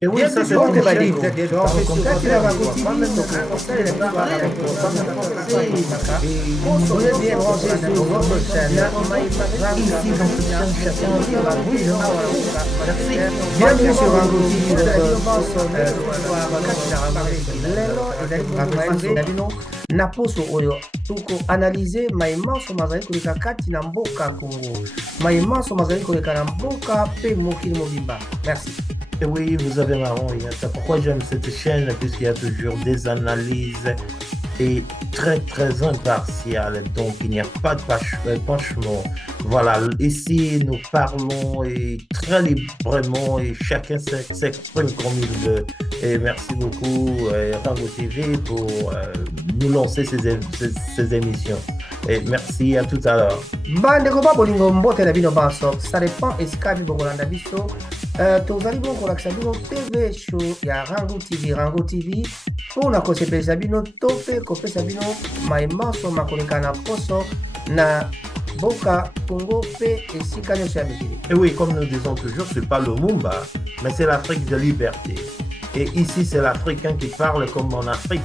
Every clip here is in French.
Et oui, ça c'est Bienvenue une au chaîne. Vous êtes dans le contexte de la TV, vous êtes bien branché sur votre chaîne. Ici, dans cette chaîne, chacun vivra Merci. Bienvenue sur Rango TV, na poso oyo tuko analyse maimanso mazali koleka kati na mboka Congo, maimanso mazali koleka na mboka pe mokili mobimba. Merci. Et oui, vous avez marrant. C'est pourquoi j'aime cette chaîne, puisqu'il y a toujours des analyses et très impartiales. Donc, il n'y a pas de penchement. Voilà, ici, nous parlons et très librement et chacun s'exprime comme il veut. Et merci beaucoup, Rango TV, pour nous lancer ces émissions. Et merci, à tout à l'heure. Bandeko ba bolingo mbote na bino banso, ça dépend esika bibokolanda biso. Tozali bongo kolakisa bino TV show ya Rango TV, Rango TV mpona kosepelisa bino to mpe kopesa bino maimanso makoleka na poso na boka Congo mpe esika nyonso ya mikili. Et oui, comme nous disons toujours, c'est pas le Mumba, mais c'est l'Afrique de liberté. Et ici, c'est l'Africain qui parle comme en Afrique.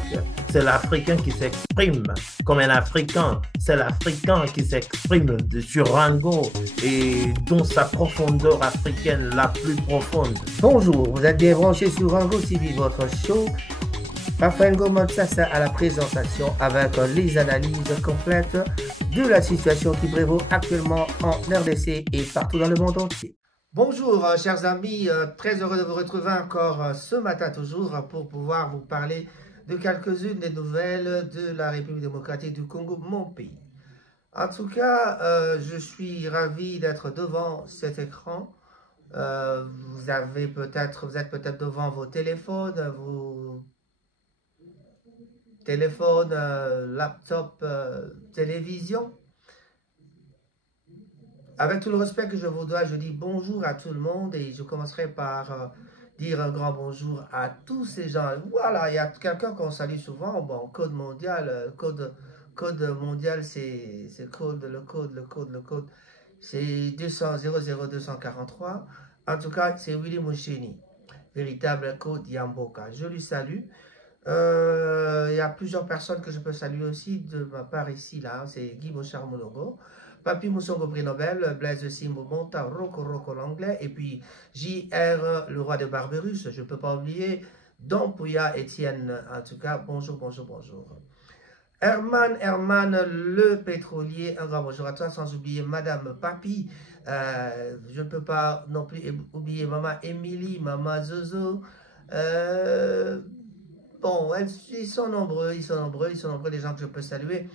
C'est l'Africain qui s'exprime comme un Africain. C'est l'Africain qui s'exprime sur Rango et dans sa profondeur africaine la plus profonde. Bonjour, vous êtes bien branchés sur Rango TV, votre show. Raphaël Gomansassa à la présentation avec les analyses complètes de la situation qui prévaut actuellement en RDC et partout dans le monde entier. Bonjour chers amis, très heureux de vous retrouver encore ce matin toujours pour pouvoir vous parler de quelques-unes des nouvelles de la République démocratique du Congo, mon pays. En tout cas, je suis ravi d'être devant cet écran. Vous êtes peut-être devant vos téléphones, laptop, télévision. Avec tout le respect que je vous dois, je dis bonjour à tout le monde et je commencerai par dire un grand bonjour à tous ces gens. Voilà, il y a quelqu'un qu'on salue souvent. Bon, code mondial, code mondial, c'est le code. C'est 200 00243. En tout cas, c'est Willy Moucheni, véritable code Yamboka. Je lui salue. Il y a plusieurs personnes que je peux saluer aussi de ma part ici, là. C'est Guy Bochar Monogo, Papi Moussongo prix Nobel, Blaise Simbo Monta, Rocco l'anglais, et puis JR, le roi de Barberousse, je ne peux pas oublier, Don Pouya Etienne, en tout cas, bonjour. Herman, le pétrolier, un grand bonjour à toi, sans oublier Madame Papi, je ne peux pas non plus oublier Maman Émilie, Maman Zozo, bon, ils sont nombreux, les gens que je peux saluer.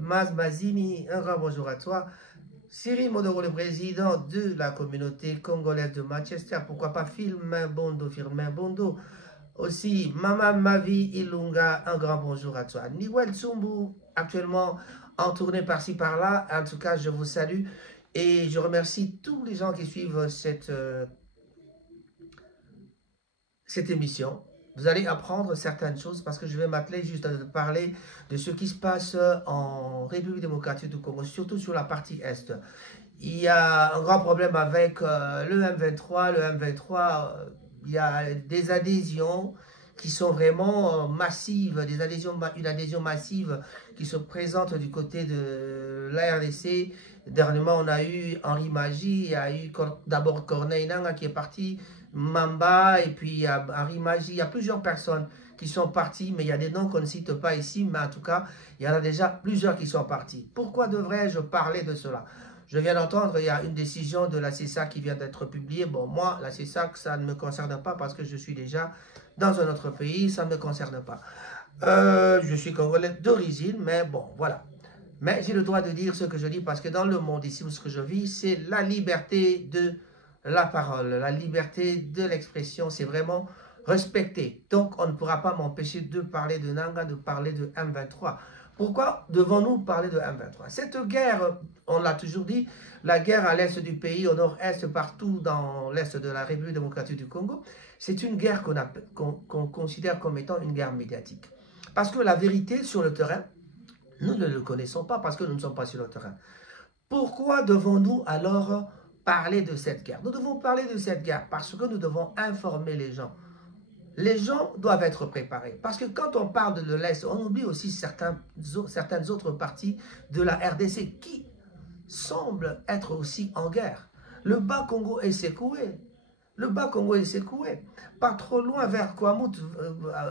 Maz Mazini, un grand bonjour à toi. Cyril Modoro, le président de la communauté congolaise de Manchester. Pourquoi pas Firmin Bondo. Aussi, Mama Mavi Ilunga, un grand bonjour à toi. Niwel Tsumbu, actuellement en tournée par-ci par-là. En tout cas, je vous salue. Et je remercie tous les gens qui suivent cette émission. Vous allez apprendre certaines choses parce que je vais m'atteler juste à parler de ce qui se passe en République démocratique du Congo, surtout sur la partie Est. Il y a un grand problème avec le M23. Le M23, il y a des adhésions qui sont vraiment massives, une adhésion massive qui se présente du côté de la RDC. Dernièrement, on a eu Henri Magie, il y a eu d'abord Corneille Nanga qui est parti, Mamba, et puis il y a Henri Magie, il y a plusieurs personnes qui sont parties, mais il y a des noms qu'on ne cite pas ici, mais en tout cas, il y en a déjà plusieurs qui sont partis. Pourquoi devrais-je parler de cela? Je viens d'entendre, il y a une décision de la CESAC qui vient d'être publiée. Bon, moi, la CESAC, ça ne me concerne pas parce que je suis déjà dans un autre pays, ça ne me concerne pas. Je suis congolais d'origine, mais bon, voilà. Mais j'ai le droit de dire ce que je dis parce que dans le monde ici où ce que je vis, c'est la liberté de la parole, la liberté de l'expression, c'est vraiment respecté. Donc, on ne pourra pas m'empêcher de parler de Nanga, de parler de M23. Pourquoi devons-nous parler de M23? Cette guerre, on l'a toujours dit, la guerre à l'est du pays, au nord-est, partout dans l'est de la République démocratique du Congo, c'est une guerre qu'on considère comme étant une guerre médiatique. Parce que la vérité sur le terrain, nous ne le connaissons pas parce que nous ne sommes pas sur le terrain. Pourquoi devons-nous alors parler de cette guerre. Nous devons parler de cette guerre parce que nous devons informer les gens. Les gens doivent être préparés. Parce que quand on parle de l'Est, on oublie aussi certaines autres parties de la RDC qui semblent être aussi en guerre. Le Bas-Congo est secoué. Le Bas-Congo est secoué. Pas trop loin vers Kouamout,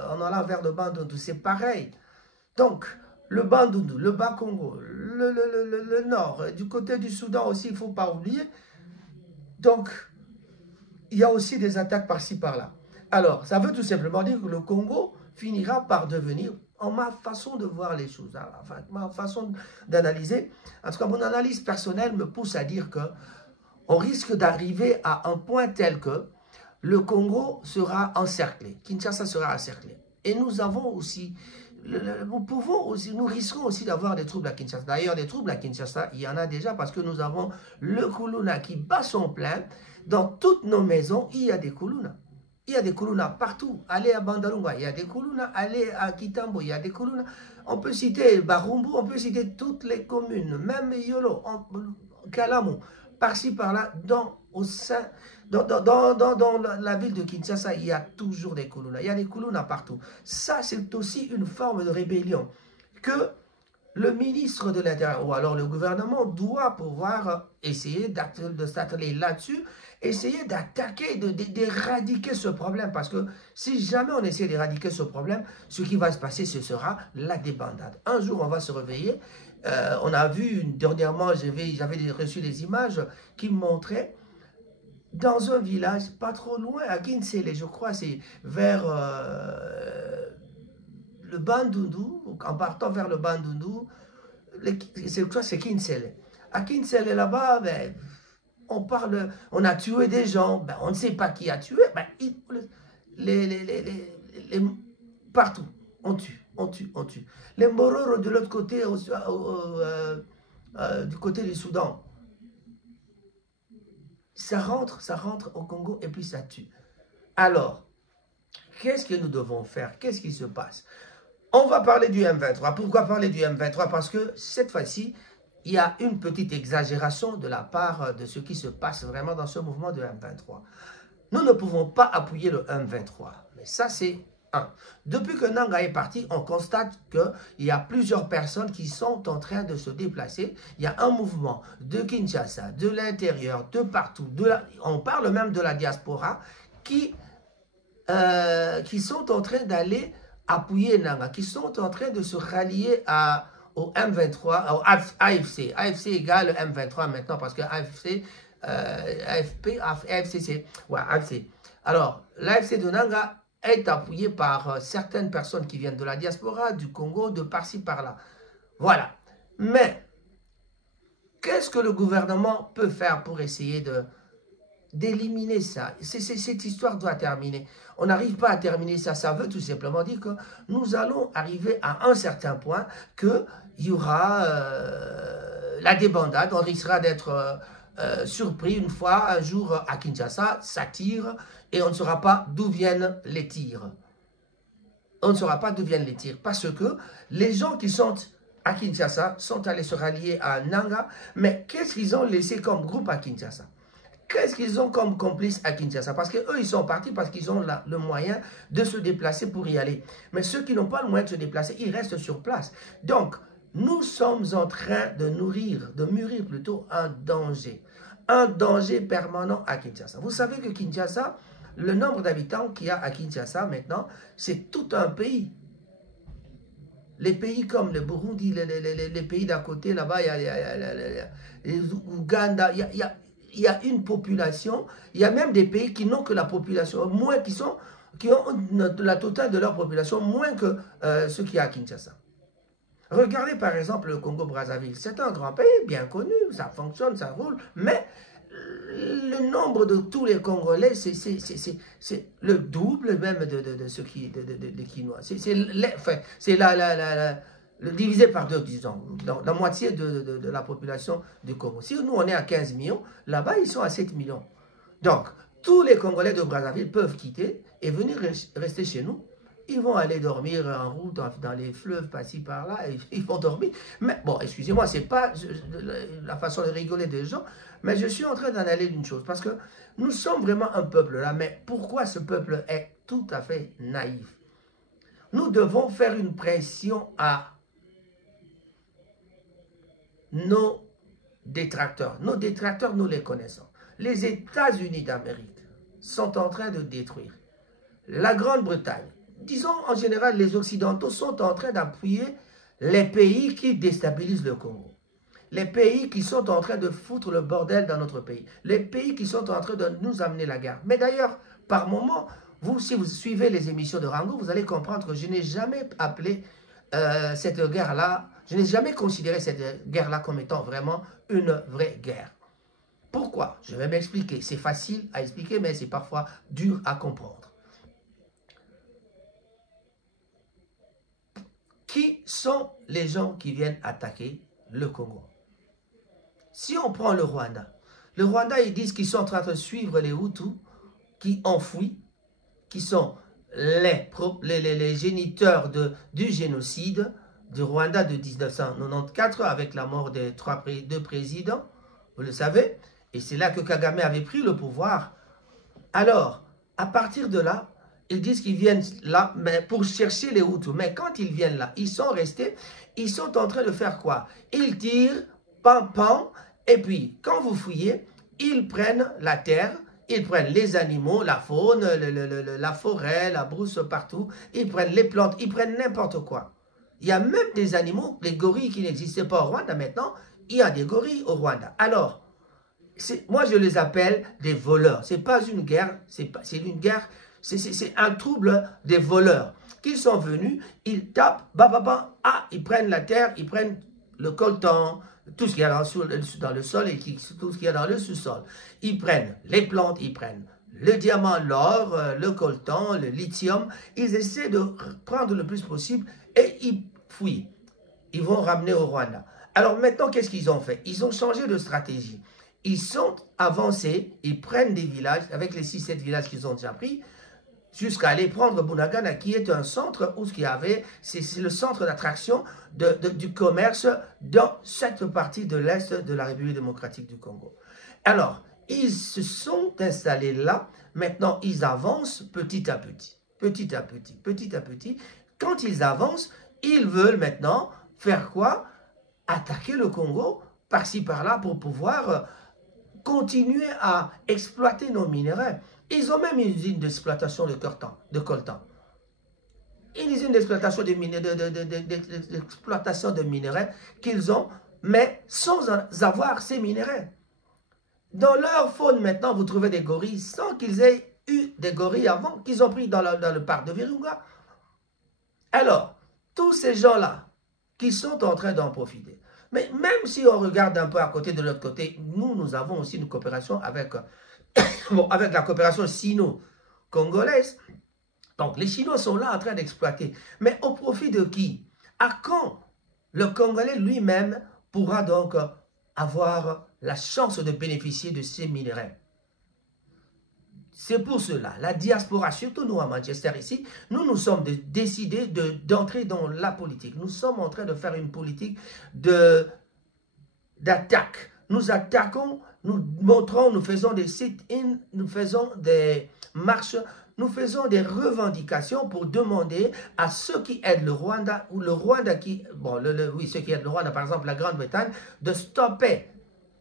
en allant vers le Bandundu, c'est pareil. Donc, le Bandundu, le Bas-Congo, le Nord, du côté du Soudan aussi, il ne faut pas oublier. Donc, il y a aussi des attaques par-ci, par-là. Alors, ça veut tout simplement dire que le Congo finira par devenir, en ma façon de voir les choses, hein, enfin, ma façon d'analyser, en tout cas, mon analyse personnelle me pousse à dire que on risque d'arriver à un point tel que le Congo sera encerclé, Kinshasa sera encerclé. Et nous avons aussi, nous risquons aussi d'avoir des troubles à Kinshasa. D'ailleurs, des troubles à Kinshasa, il y en a déjà parce que nous avons le Kuluna qui bat son plein. Dans toutes nos maisons, il y a des Kuluna. Il y a des Kuluna partout. Allez à Bandalunga, il y a des Kuluna. Allez à Kitambo, il y a des Kuluna. On peut citer Barumbu, on peut citer toutes les communes, même Yolo, Kalamu, par-ci, par-là, dans la ville de Kinshasa, il y a toujours des Kuluna. Il y a des Kuluna partout. Ça, c'est aussi une forme de rébellion que le ministre de l'Intérieur, ou alors le gouvernement, doit pouvoir essayer de s'atteler là-dessus, essayer d'attaquer, d'éradiquer ce problème. Parce que si jamais on essaie d'éradiquer ce problème, ce qui va se passer, ce sera la débandade. Un jour, on va se réveiller. On a vu, dernièrement, j'avais reçu des images qui montraient dans un village pas trop loin, à Kinsele, je crois, c'est vers le Bandundu, en partant vers le Bandundu, c'est Kinsele. À Kinsele, là-bas, ben, on a tué des gens, ben, on ne sait pas qui a tué, ben, partout, on tue. Les Mororo de l'autre côté, du côté du Soudan, ça rentre au Congo et puis ça tue. Alors, qu'est-ce que nous devons faire? Qu'est-ce qui se passe? On va parler du M23. Pourquoi parler du M23? Parce que cette fois-ci, il y a une petite exagération de la part de ce qui se passe vraiment dans ce mouvement de M23. Nous ne pouvons pas appuyer le M23. Mais ça, c'est un. Depuis que Nanga est parti, on constate qu'il y a plusieurs personnes qui sont en train de se déplacer. Il y a un mouvement de Kinshasa, de l'intérieur, de partout. On parle même de la diaspora qui sont en train d'aller appuyer Nanga, qui sont en train de se rallier au M23, au AFC. AFC égale M23 maintenant parce que AFC, AFC c'est... Ouais, AFC. Alors, l'AFC de Nanga est appuyé par certaines personnes qui viennent de la diaspora, du Congo, de par-ci, par-là. Voilà. Mais, qu'est-ce que le gouvernement peut faire pour essayer d'éliminer ça? Cette histoire doit terminer. On n'arrive pas à terminer ça. Ça veut tout simplement dire que nous allons arriver à un certain point qu'il y aura la débandade. On risquera d'être surpris une fois, un jour à Kinshasa, ça tire et on ne saura pas d'où viennent les tirs. On ne saura pas d'où viennent les tirs parce que les gens qui sont à Kinshasa sont allés se rallier à Nanga, mais qu'est-ce qu'ils ont laissé comme groupe à Kinshasa? Qu'est-ce qu'ils ont comme complices à Kinshasa? Parce qu'eux, ils sont partis parce qu'ils ont le moyen de se déplacer pour y aller. Mais ceux qui n'ont pas le moyen de se déplacer, ils restent sur place. Donc, nous sommes en train de mûrir plutôt un danger permanent à Kinshasa. Vous savez que Kinshasa, le nombre d'habitants qu'il y a à Kinshasa maintenant, c'est tout un pays. Les pays comme le Burundi, les pays d'à côté, là-bas, il y a l'Ouganda, il y a une population, il y a même des pays qui n'ont que la population, qui ont la totale de leur population, moins que ceux qui y a à Kinshasa. Regardez par exemple le Congo-Brazzaville, c'est un grand pays bien connu, ça fonctionne, ça roule, mais le nombre de tous les Congolais, c'est le double même de ceux des Quinois. C'est divisé par deux, disons, la moitié de la population du Congo. Si nous on est à 15 millions, là-bas ils sont à 7 millions. Donc, tous les Congolais de Brazzaville peuvent quitter et venir rester chez nous. ils vont aller dormir en route, dans les fleuves, par-ci, par-là, et ils vont dormir. Mais bon, excusez-moi, c'est pas la façon de rigoler des gens, mais je suis en train d'analyser une chose, parce que nous sommes vraiment un peuple là, mais pourquoi ce peuple est tout à fait naïf? Nous devons faire une pression à nos détracteurs. Nos détracteurs, nous les connaissons. Les États-Unis d'Amérique sont en train de détruire. La Grande-Bretagne, disons en général, les Occidentaux sont en train d'appuyer les pays qui déstabilisent le Congo. Les pays qui sont en train de foutre le bordel dans notre pays. Les pays qui sont en train de nous amener la guerre. Mais d'ailleurs, par moment, si vous suivez les émissions de Rango, vous allez comprendre que je n'ai jamais appelé cette guerre-là, je n'ai jamais considéré cette guerre-là comme étant vraiment une vraie guerre. Pourquoi? Je vais m'expliquer. C'est facile à expliquer, mais c'est parfois dur à comprendre. Qui sont les gens qui viennent attaquer le Congo? Si on prend le Rwanda, ils disent qu'ils sont en train de suivre les Hutus qui ont fui, qui sont les géniteurs du génocide du Rwanda de 1994 avec la mort des deux présidents, vous le savez, et c'est là que Kagame avait pris le pouvoir. Alors, à partir de là, ils disent qu'ils viennent là mais pour chercher les Hutus. Mais quand ils viennent là, ils sont restés, ils sont en train de faire quoi? Ils tirent, pam, pam, et puis quand vous fouillez, ils prennent la terre, ils prennent les animaux, la faune, la forêt, la brousse partout, ils prennent les plantes, ils prennent n'importe quoi. Il y a même des animaux, les gorilles qui n'existaient pas au Rwanda maintenant, il y a des gorilles au Rwanda. Alors, moi je les appelle des voleurs. Ce n'est pas une guerre, c'est une guerre, c'est un trouble des voleurs qui sont venus, ils tapent, ils prennent la terre, ils prennent le coltan, tout ce qu'il y a dans le sol et tout ce qu'il y a dans le sous-sol. Ils prennent les plantes, ils prennent le diamant, l'or, le coltan, le lithium. Ils essaient de prendre le plus possible et ils fouillent. Ils vont ramener au Rwanda. Alors maintenant, qu'est-ce qu'ils ont fait? Ils ont changé de stratégie. Ils sont avancés, ils prennent des villages, avec les 6-7 villages qu'ils ont déjà pris, jusqu'à aller prendre Bunagana, qui est un centre où ce qu'il y avait, c'est le centre d'attraction du commerce dans cette partie de l'Est de la République démocratique du Congo. Alors, ils se sont installés là, maintenant ils avancent petit à petit, petit à petit, petit à petit. Quand ils avancent, ils veulent maintenant faire quoi? Attaquer le Congo par-ci par-là pour pouvoir continuer à exploiter nos minéraux. Ils ont même une usine d'exploitation de coltan. Une usine d'exploitation de minéraux qu'ils ont, mais sans avoir ces minéraux. Dans leur faune, maintenant, vous trouvez des gorilles sans qu'ils aient eu des gorilles avant, qu'ils ont pris dans le parc de Virunga. Alors, tous ces gens-là qui sont en train d'en profiter. Mais même si on regarde un peu à côté de l'autre côté, nous avons aussi une coopération avec, avec la coopération sino-congolaise. Donc, les Chinois sont là en train d'exploiter. Mais au profit de qui? À quand le Congolais lui-même pourra donc avoir la chance de bénéficier de ces minéraux? C'est pour cela, la diaspora, surtout nous à Manchester ici, nous sommes décidés d'entrer dans la politique. Nous sommes en train de faire une politique d'attaque. Nous attaquons, nous montrons, nous faisons des sit-ins, nous faisons des marches, nous faisons des revendications pour demander à ceux qui aident le Rwanda, ou le Rwanda qui, oui, ceux qui aident le Rwanda, par exemple la Grande-Bretagne, de stopper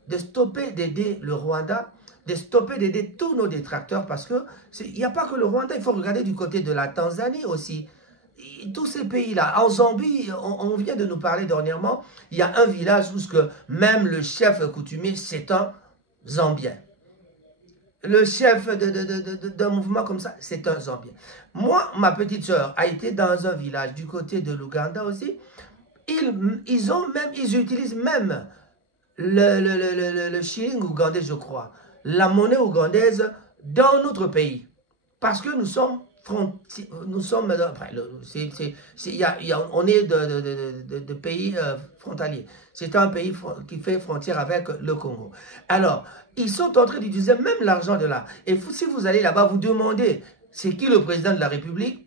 d'aider le Rwanda, de stopper d'aider tous nos détracteurs, parce qu'il n'y a pas que le Rwanda, il faut regarder du côté de la Tanzanie aussi. Tous ces pays-là, en Zambie, on vient de nous parler dernièrement, il y a un village où même le chef coutumier, c'est un Zambien. Le chef d'un mouvement comme ça, c'est un Zambien. Moi, ma petite soeur a été dans un village du côté de l'Ouganda aussi. Ils utilisent même le shilling ougandais, je crois, la monnaie ougandaise dans notre pays. Parce que on est de pays frontaliers. C'est un pays qui fait frontière avec le Congo. Alors, ils sont en train d'utiliser même l'argent de là. Et si vous allez là-bas, vous demandez, c'est qui le président de la République?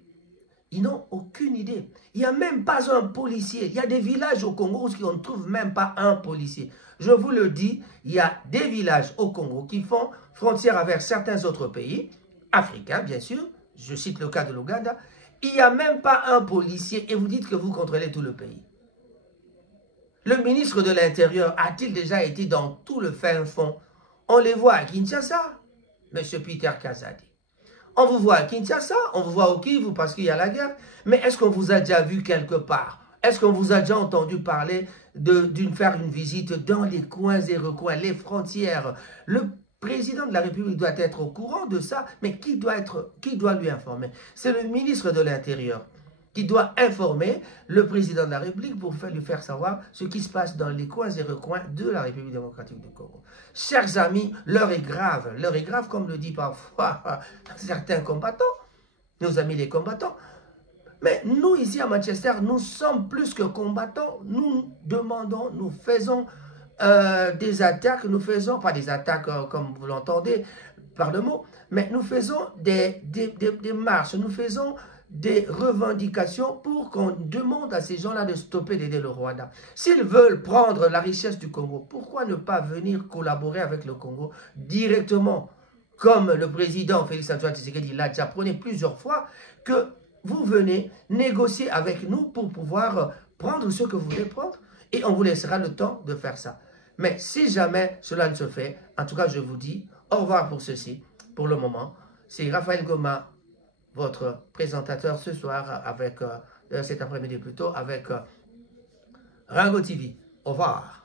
Ils n'ont aucune idée. Il n'y a même pas un policier. Il y a des villages au Congo où on ne trouve même pas un policier. Je vous le dis, il y a des villages au Congo qui font frontière avec certains autres pays, africains bien sûr, je cite le cas de l'Ouganda, il n'y a même pas un policier et vous dites que vous contrôlez tout le pays. Le ministre de l'Intérieur a-t-il déjà été dans tout le fin fond? On les voit à Kinshasa, M. Peter Kazadi. On vous voit à Kinshasa, on vous voit au Kivu parce qu'il y a la guerre, mais est-ce qu'on vous a déjà vu quelque part? Est-ce qu'on vous a déjà entendu parler faire une visite dans les coins et recoins, les frontières? Le président de la République doit être au courant de ça, mais qui doit lui informer? C'est le ministre de l'Intérieur qui doit informer le président de la République pour lui faire savoir ce qui se passe dans les coins et recoins de la République démocratique du Congo. Chers amis, l'heure est grave comme le dit parfois certains combattants, nos amis les combattants. Mais nous, ici à Manchester, nous sommes plus que combattants. Nous demandons, nous faisons des attaques, nous faisons, pas des attaques comme vous l'entendez par le mot, mais nous faisons des marches, nous faisons des revendications pour qu'on demande à ces gens-là de stopper d'aider le Rwanda. S'ils veulent prendre la richesse du Congo, pourquoi ne pas venir collaborer avec le Congo directement, comme le président Félix-Antoine Tshisekedi l'a déjà prôné plusieurs fois, que vous venez négocier avec nous pour pouvoir prendre ce que vous voulez prendre et on vous laissera le temps de faire ça. Mais si jamais cela ne se fait, en tout cas je vous dis au revoir pour ceci, pour le moment. C'est Raphaël Goma, votre présentateur ce soir, avec cet après-midi plutôt, avec Rango TV. Au revoir.